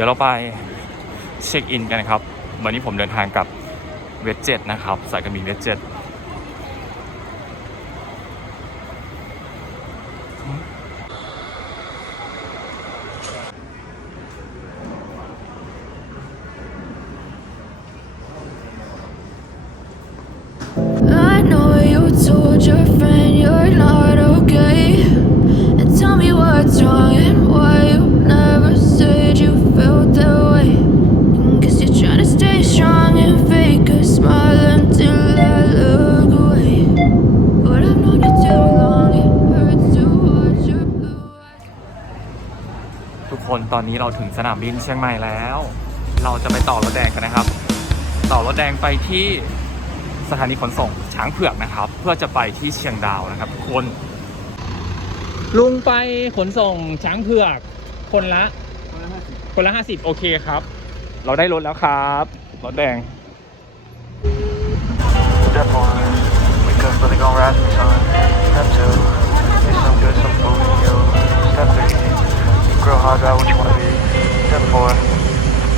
ดี๋ยวเราไปเช็คอินกันครับ วันนี้ผมเดินทางกับเวทเจ็นะครับ สายการบินเวทเจ็ I นี้เราถึงสนามบินเชียงใหม่แล้ว เราจะไปต่อรถแดงกันนะครับ ต่อรถแดงไปที่สถานีขนส่งช้างเผือกนะครับ เพื่อจะไปที่เชียงดาวนะครับทุกคน ลุงไปขนส่งช้างเผือก คนละ คนละห้าสิบโอเคครับ เราได้รถแล้วครับรถแดง Step one, wake up really gon' rise me son. Step two, get some good, some food in you. Step three, grow hard about what you wanna be. Step four,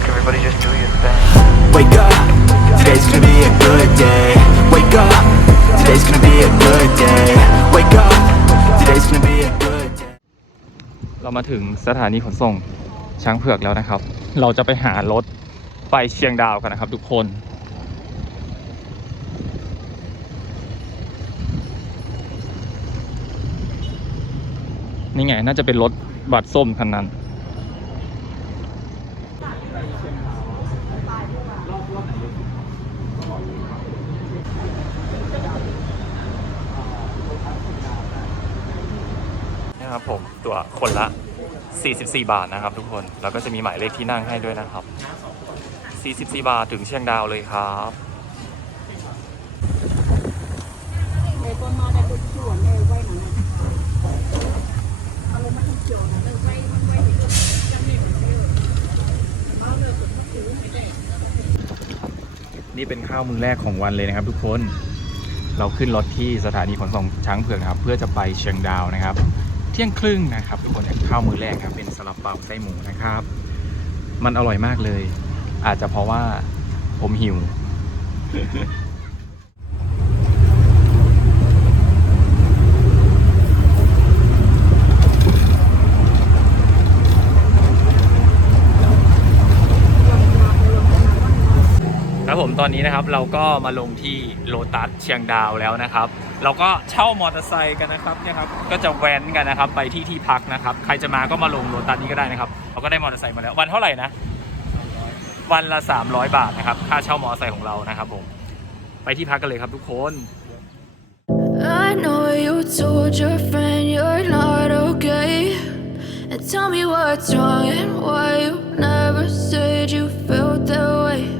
everybody just do your thing. Wake up, today's gonna be a good day. Wake up, today's gonna be a good day. Wake up, today's gonna be a good day. เรามาถึงสถานีขนส่งช้างเผือกแล้วนะครับ เราจะไปหารถไปเชียงดาวกันนะครับ ทุกคน นี่ไงน่าจะเป็นรถบัตรส้มคันนั้น นะครับผมตัวคนละ 44 บาทนะครับทุกคน แล้วก็จะมีหมายเลขที่นั่งให้ด้วยนะครับ 44 บาทถึงเชียงดาวเลยครับนี่เป็นข้าวมือแรกของวันเลยนะครับ ทุกคน เราขึ้นรถที่สถานีขนส่งช้างเผือกครับ เพื่อจะไปเชียงดาวนะครับ ที่ยงครึ่งนะครับทุกคนข้าวมือแรกครับเป็นสลับเปาไส้หมูนะครับ มันอร่อยมากเลย อาจจะเพราะว่าผมหิว ครับผมตอนนี้นะครับเราก็มาลงที่โลตัสเชียงดาวแล้วนะครับ เราก็เช่ามอเตอร์ไซค์กันนะครับเนี่ยครับก็จะแว้นกันนะครับ ไปที่ที่พักนะครับ ใครจะมาก็มาลงโลตัสนี้ก็ได้นะครับเราก็ได้มอเตอร์ไซค์มาแล้ววันเท่าไหร่นะวันละ 300 บาทนะครับ ค่าเช่ามอเตอร์ไซค์ของเรานะครับผมไปที่พักกันเลยครับทุกคน I know you told your friend you're not okay. And tell me what's wrong and why you never said you felt that way.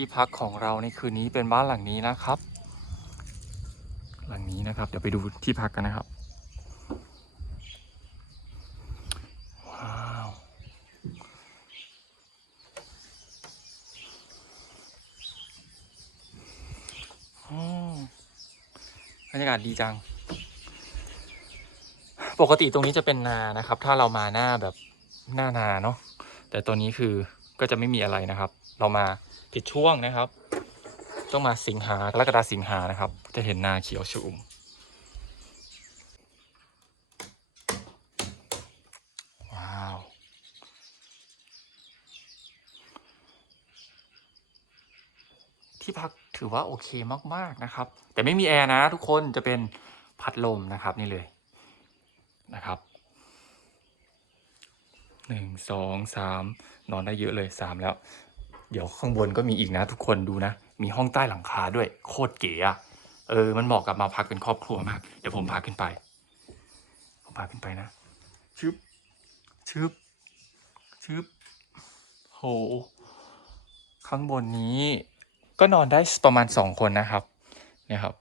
ที่พักของเราในคืนนี้เป็นบ้านหลังนี้นะครับ หลังนี้นะครับ เดี๋ยวไปดูที่พักกันนะครับว้าวบรรยากาศดีจัง ปกติตรงนี้จะเป็นนานะครับ ถ้าเรามาหน้าแบบหน้านาเนาะแต่ตัวนี้คือก็จะไม่มีอะไรนะครับ เรามา ผิดช่วงนะครับ ต้องมาสิงหากรกฎาสิงหานะครับ จะเห็นนาเขียวชุ่มว้าว ที่พักถือว่าโอเคมากๆนะครับ แต่ไม่มีแอร์นะทุกคนจะเป็นพัดลมนะครับนี่เลยนะครับหนึ่งสองสามนอนได้เยอะเลยสามแล้ว เดี๋ยวข้างบนก็มีอีกนะทุกคนดูนะ มีห้องใต้หลังคาด้วย โคตรเก๋อะเออ มันเหมาะกับมาพักเป็นครอบครัวมาก เดี๋ยวผมพาขึ้นไป ผมพาขึ้นไปนะ ชึบ ชึบ ชึบ โห ข้างบนนี้ ก็นอนได้ประมาณสองคนนะครับ เนี่ยครับ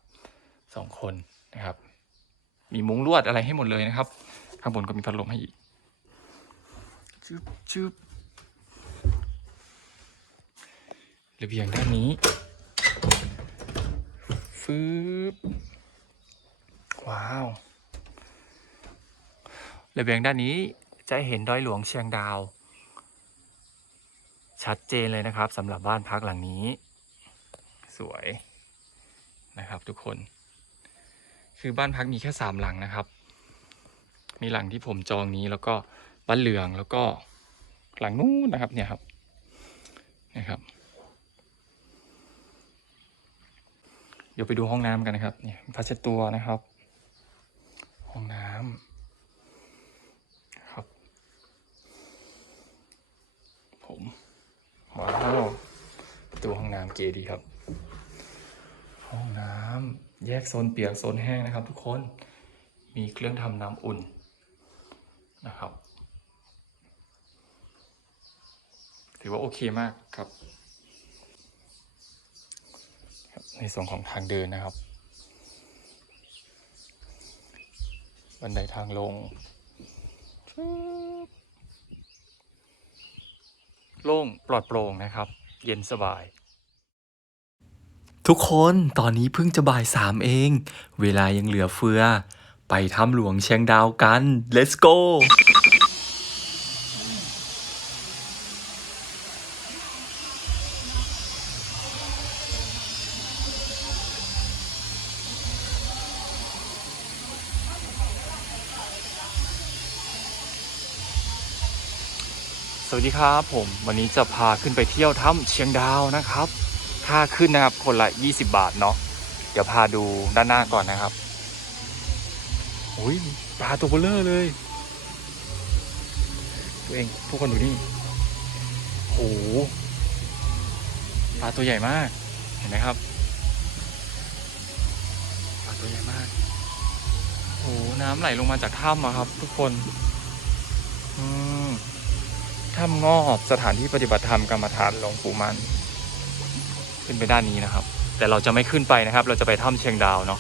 สองคนนะครับ มีมุ้งลวดอะไรให้หมดเลยนะครับ ข้างบนก็มีพัดลมให้อีก ชึบ ชึบ ระเบียงด้านนี้ฟืบว้าวระเบียงด้านนี้จะเห็นดอยหลวงเชียงดาว ชัดเจนเลยนะครับสำหรับบ้านพักหลังนี้ สวยนะครับทุกคน คือบ้านพักมีแค่สามหลังนะครับ มีหลังที่ผมจองนี้แล้วก็บ้านเหลืองแล้วก็หลังนู้นนะครับเนี่ยครับนะครับ ดี๋ยวไปดูห้องน้ำกันนะครับเนี่ยพัชดตัวนะครับ ห้องน้ำครับ ผมว้าวประตูห้องน้ำเก๋ดีครับ ห้องน้ำแยกโซนเปียกโซนแห้งนะครับ ทุกคนมีเครื่องทำน้ำอุ่นนะครับ ถือว่าโอเคมากครับ ครับ ในส่วนของทางเดินนะครับ บันไดทางลงโล่งปลอดโปร่งนะครับ เย็นสบาย ทุกคนตอนนี้เพิ่งจะบ่ายสามเอง เวลายังเหลือเฟือ ไปถ้ำหลวงเชียงดาวกัน let's go วัสดีครับผมวันนี้จะพาขึ้นไปเที่ยวถ้ำเชียงดาวนะครับ ค่าขึ้นนะครับคนละ 20 บาทเนาะเดี๋ยวพาดูด้านหน้าก่อนนะครับโอ้ยปลาตัวเบลเลอร์เลย ตัวเองทุกคนดูนี่โหปลาตัวใหญ่มากเห็นไหมครับปลาตัวใหญ่มากโหน้ำไหลลงมาจากถ้ำอะครับ ทุกคนอืม ถ้ำงอบสถานที่ปฏิบัติธรรมกรรมฐานหลวงปู่มัน ขึ้นไปด้านนี้นะครับ แต่เราจะไม่ขึ้นไปนะครับ เราจะไปถ้ำเชียงดาวเนาะ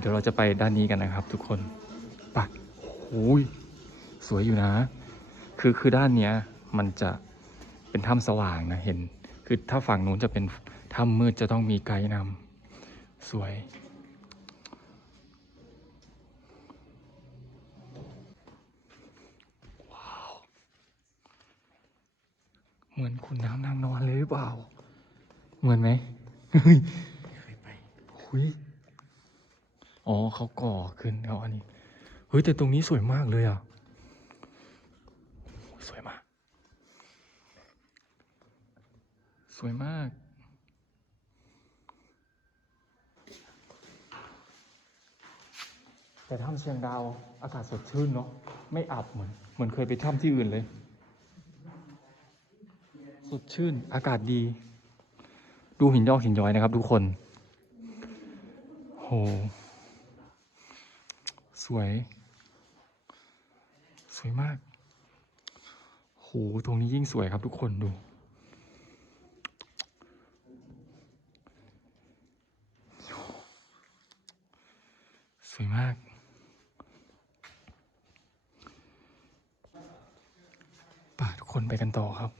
เดี๋ยวเราจะไปด้านนี้กันนะครับ ทุกคนไปะโอ้ยสวยอยู่นะ คือคือด้านเนี้ยมันจะเป็นถ้ำสว่างนะเห็น คือถ้าฝั่งนู้นจะเป็นถ้ำมืดจะต้องมีไกด์นำสวย ว้าว เหมือนคุณน้ำนางนอนเลยหรือเปล่า เหมือนไหมเฮ้ยหุย อ๋อเขาก่อขึ้นเขาอันนี้ เฮ้ยแต่ตรงนี้สวยมากเลยอะ สวยมาก สวยมาก แต่ถ้ำเชียงดาวอากาศสดชื่นเนาะ ไม่อับเหมือน เหมือนเคยไปถ้ำที่อื่นเลย สดชื่น อากาศดี ดูหินยอกหินย้อยนะครับทุกคน โห สวย สวยมากโหตรงนี้ยิ่งสวยครับทุกคนดูสวยมาก ป่าทุกคนไปกันต่อครับ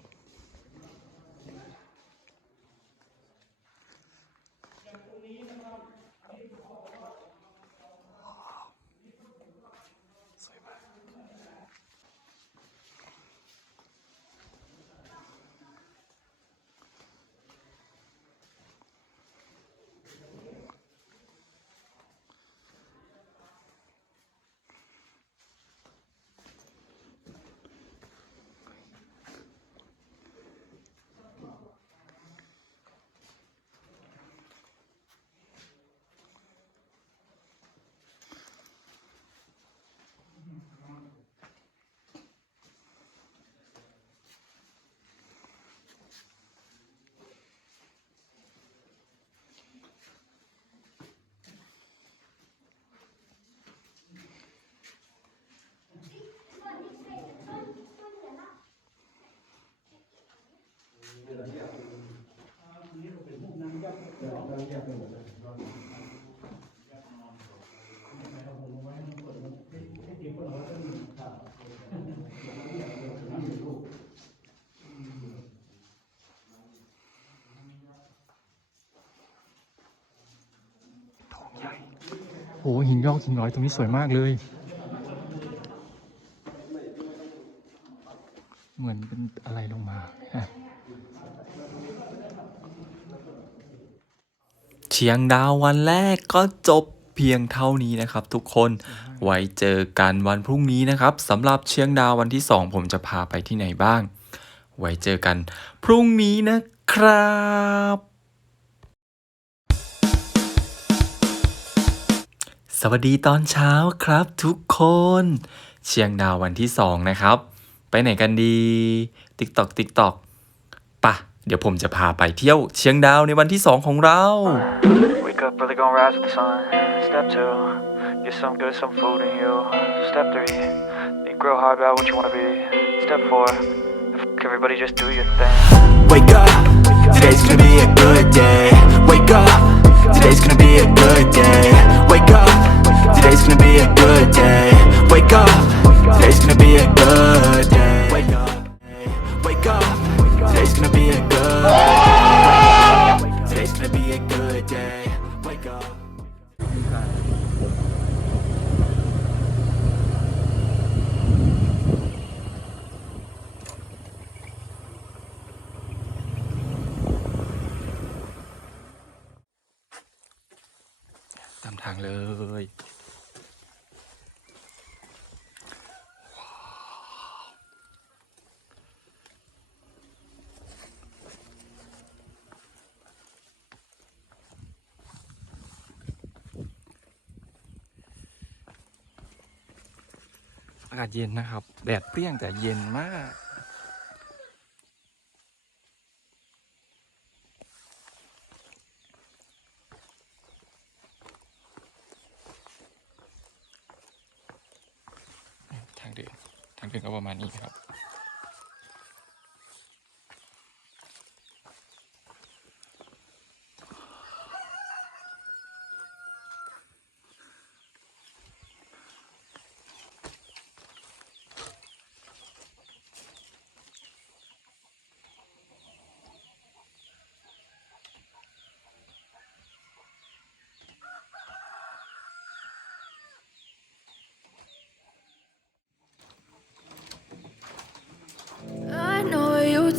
ทองใหญ่โหหินยอกหินย้อยตรงนี้สวยมากเลย เหมือนเป็นอะไรลงมาฮะ เชียงดาววันแรกก็จบเพียงเท่านี้นะครับ ทุกคนไว้เจอกันวันพรุ่งนี้นะครับสำหรับเชียงดาววันที่ 2 ผมจะพาไปที่ไหนบ้าง ไว้เจอกัน พรุ่งนี้นะครับสวัสดีตอนเช้าครับทุกคน เชียงดาววันที่2นะครับ ไปไหนกันดี ติ๊กตอกติ๊กตอกปะเดี๋ยวผมจะพาไปเที่ยวเชียงดาวในวันที่ 2 ของเรา Wake up early, gonna rise with the sun. Step two, get some good, some food in you. Step three, think real hard about what you wanna be. Step four, f- everybody just do your thing. Wake up, today's gonna be a good day. Wake up, today's gonna be a good day. Wake up, today's gonna be a good day. Wake up, today's gonna be a good day. Wake up, wake up, Today's gonna be a good day. Today's gonna be a good day. Wake. Tam thang lời าศเย็นนะครับ แดดเปรี้ยงแต่เย็นมาก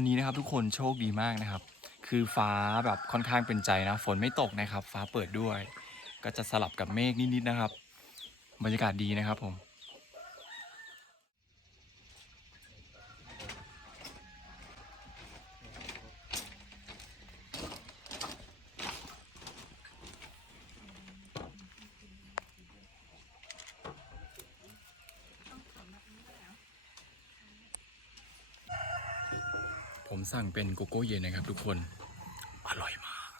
วันนี้วันนี้นะครับทุกคนโชคดีมากนะครับ คือฟ้าแบบค่อนข้างเป็นใจนะ ฝนไม่ตกนะครับ ฟ้าเปิดด้วย ก็จะสลับกับเมฆนิดๆนะครับ บรรยากาศดีนะครับผม สั่งเป็นโกโก้เย็นนะครับทุกคน อร่อยมาก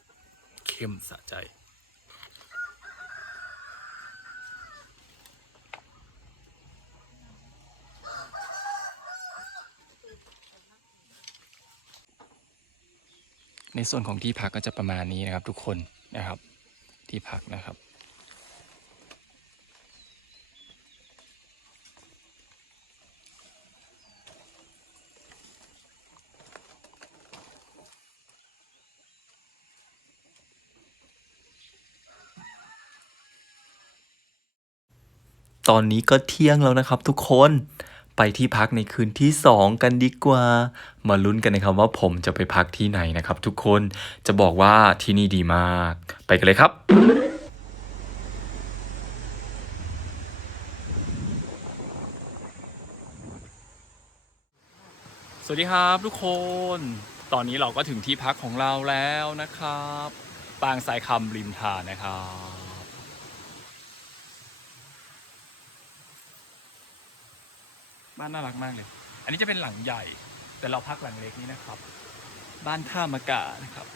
เข้มสะใจ ในส่วนของที่พักก็จะประมาณนี้นะครับทุกคนนะครับ ที่พักนะครับ อนนี้ก็เที่ยงแล้วนะครับทุกคนไปที่พักในคืนที่ 2 กันดีกว่า มาลุ้นกันนะครับว่าผมจะไปพักที่ไหนนะครับ ทุกคนจะบอกว่าที่นี่ดีมาก ไปกันเลยครับ สวัสดีครับทุกคน ตอนนี้เราก็ถึงที่พักของเราแล้วนะครับ ปางสายคำริมทานนะครับ บ้านน่ารักมากเลย อันนี้จะเป็นหลังใหญ่ แต่เราพักหลังเล็กนี้นะครับ บ้านท่ามะกานะครับ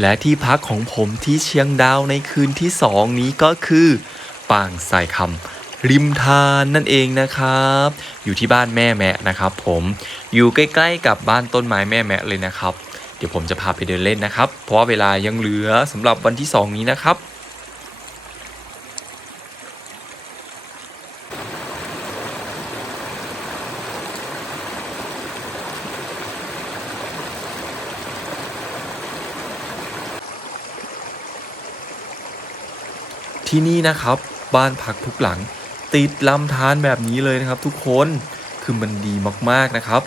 และที่พักของผมที่เชียงดาวในคืนที่2นี้ก็คือปางสายคำริมทานนั่นเองนะครับ อยู่ที่บ้านแม่แมะนะครับ ผมอยู่ใกล้ๆกับบ้านต้นไม้แม่แมะเลยนะครับ เดี๋ยวผมจะพาไปเดินเล่นนะครับ เพราะว่าเวลายังเหลือสำหรับวันที่2นี้นะครับ ที่นี่นะครับ บ้านพักทุกหลัง ติดลำธารแบบนี้เลยนะครับ ทุกคนคือมันดีมากๆนะครับ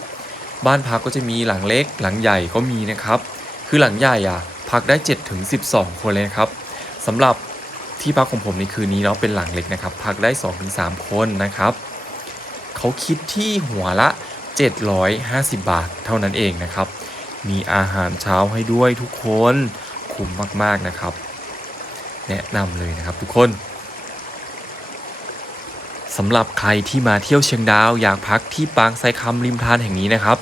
บ้านพักก็จะมีหลังเล็กหลังใหญ่ก็มีนะครับ คือหลังใหญ่อะพักได้7ถึง12 คนเลยนะครับสำหรับที่พักของผมในคืนนี้เนาะเป็นหลังเล็กนะครับ พักได้2ถึง3คนนะครับเขาคิดที่หัวละ 750 บาทเท่านั้นเองนะครับ มีอาหารเช้าให้ด้วยทุกคนคุ้มมากๆนะครับ แนะนำเลยนะครับทุกคนสำหรับใครที่มาเที่ยวเชียงดาวอยากพักที่ปางไซคำริมทานแห่งนี้นะครับ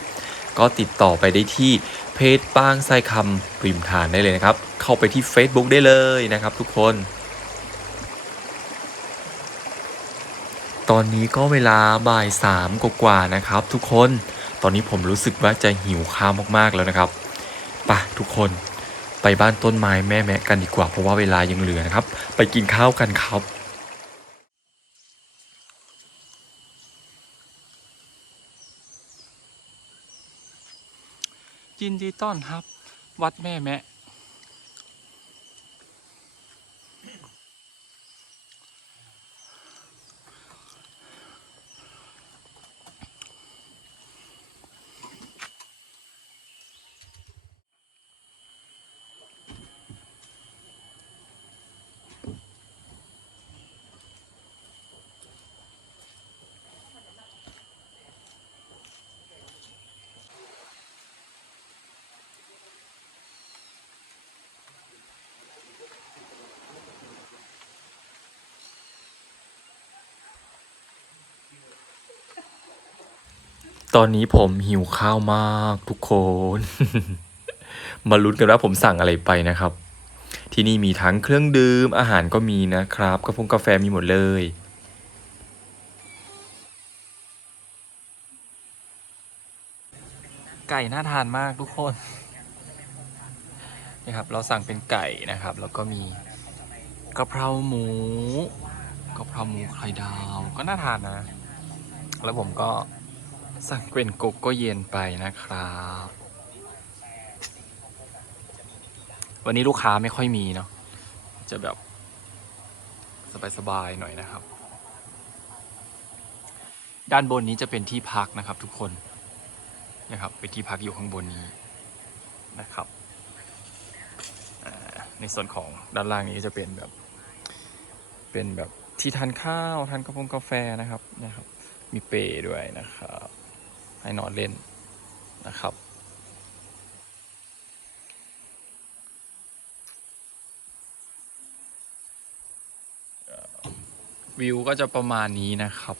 ก็ติดต่อไปได้ที่เพจปางไซคำริมทานได้เลยนะครับ เข้าไปที่ Facebook ได้เลยนะครับ ทุกคน ตอนนี้ก็เวลาบ่ายสามกว่าๆนะครับ ทุกคน ตอนนี้ผมรู้สึกว่าจะหิวข้าวมากๆแล้วนะครับไปะทุกคน ไปบ้านต้นไม้แม่แมะกันดีกว่าเพราะว่าเวลายังเหลือนะครับ ไปกินข้าวกันครับยินดีต้อนรับ วัดแม่แมะ ตอนนี้ผมหิวข้าวมากทุกคน มาลุ้นกันว่าผมสั่งอะไรไปนะครับ ที่นี่มีทั้งเครื่องดื่มอาหารก็มีนะครับกาแฟกาแฟมีหมดเลย ไก่น่าทานมากทุกคนนี่ครับเราสั่งเป็นไก่นะครับ แล้วก็มีกะเพราหมูกะเพราหมูไข่ดาวก็น่าทานนะ แล้วผมก็ สั่งเป็นโกโก้เย็นไปนะครับ วันนี้ลูกค้าไม่ค่อยมีเนาะจะแบบสบายๆหน่อยนะครับ ด้านบนนี้จะเป็นที่พักนะครับทุกคนนะครับเป็นที่พักอยู่ข้างบนนี้นะครับในส่วนของด้านล่างนี้จะเป็นแบบเป็นแบบที่ทานข้าวทานกาแฟกาแฟนะครับนะครับ มีเปย์ด้วยนะครับ ให้นอนเล่นนะครับ วิวก็จะประมาณนี้นะครับ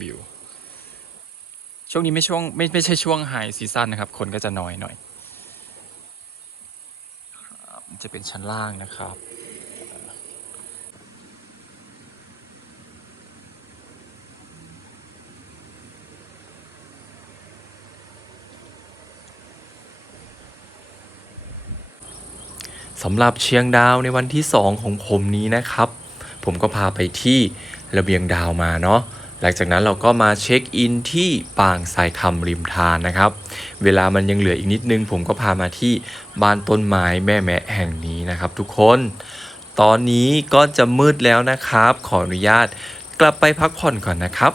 วิวช่วงนี้ไม่ช่วงไม่ไม่ใช่ช่วงไฮซีซั่นนะครับ คนก็จะน้อยหน่อยจะเป็นชั้นล่างนะครับ สำหรับเชียงดาวในวันที่ 2 ของผมนี้นะครับ ผมก็พาไปที่ระเบียงดาวมาเนาะหลังจากนั้นเราก็มาเช็คอินที่ปางสายคำริมทานนะครับ เวลามันยังเหลืออีกนิดนึง ผมก็พามาที่บ้านต้นไม้แม่แมะแห่งนี้นะครับ ทุกคน ตอนนี้ก็จะมืดแล้วนะครับ ขออนุญาตกลับไปพักผ่อนก่อนนะครับ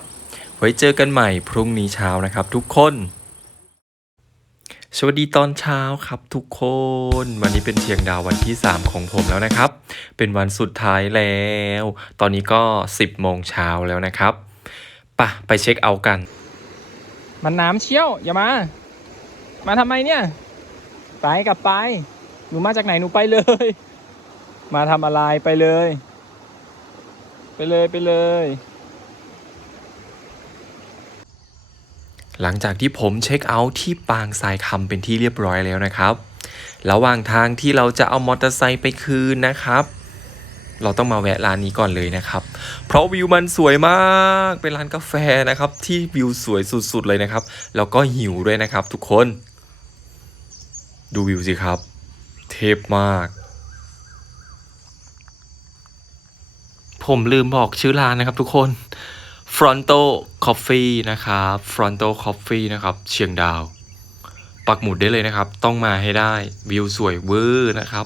ไว้เจอกันใหม่พรุ่งนี้เช้านะครับทุกคน สวัสดีตอนเช้าครับทุกคน วันนี้เป็นเชียงดาววันที่ 3 ของผมแล้วนะครับ เป็นวันสุดท้ายแล้ว ตอนนี้ก็ 10โมงเช้าแล้วนะครับปะไปเช็คเอาท์กัน มันน้ำเชี่ยว อย่ามา มาทำไมเนี่ย ไปกลับไป หนูมาจากไหนหนูไปเลย มาทำอะไรไปเลย ไปเลยไปเลย หลังจากที่ผมเช็คเอาท์ที่ปางทรายคำเป็นที่เรียบร้อยแล้วนะครับ ระหว่างทางที่เราจะเอามอเตอร์ไซค์ไปคืนนะครับ เราต้องมาแวะร้านนี้ก่อนเลยนะครับ เพราะวิวมันสวยมากเป็นร้านกาแฟนะครับ ที่วิวสวยสุดๆเลยนะครับแล้วก็หิวด้วยนะครับ ทุกคน ดูวิวสิครับ เทพมาก ผมลืมบอกชื่อร้านนะครับทุกคน Fronto Coffee นะครับ Fronto Coffee นะครับ เชียงดาว ปักหมุดได้เลยนะครับ ต้องมาให้ได้วิวสวยเวอร์นะครับ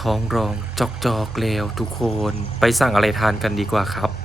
ท้องร้องจอกจอกๆแล้วทุกคนไปสั่งอะไรทานกันดีกว่าครับ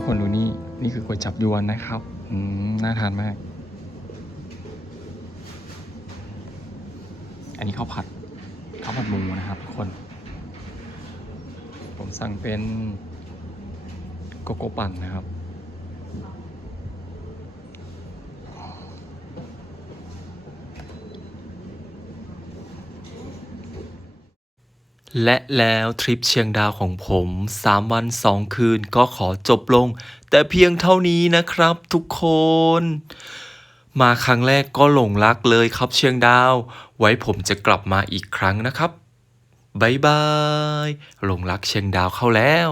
ทุกคนดูนี่ นี่คือก๋วยจับยวนนะครับอืมน่าทานมาก อันนี้ข้าวผัดข้าวผัดหมูนะครับ ทุกคน ผมสั่งเป็นโกโก้ปั่นนะครับ และแล้วทริปเชียงดาวของผม 3 วัน 2 คืนก็ขอจบลง แต่เพียงเท่านี้นะครับทุกคน มาครั้งแรกก็หลงรักเลยครับเชียงดาว ไว้ผมจะกลับมาอีกครั้งนะครับบายบายหลงรักเชียงดาวเข้าแล้ว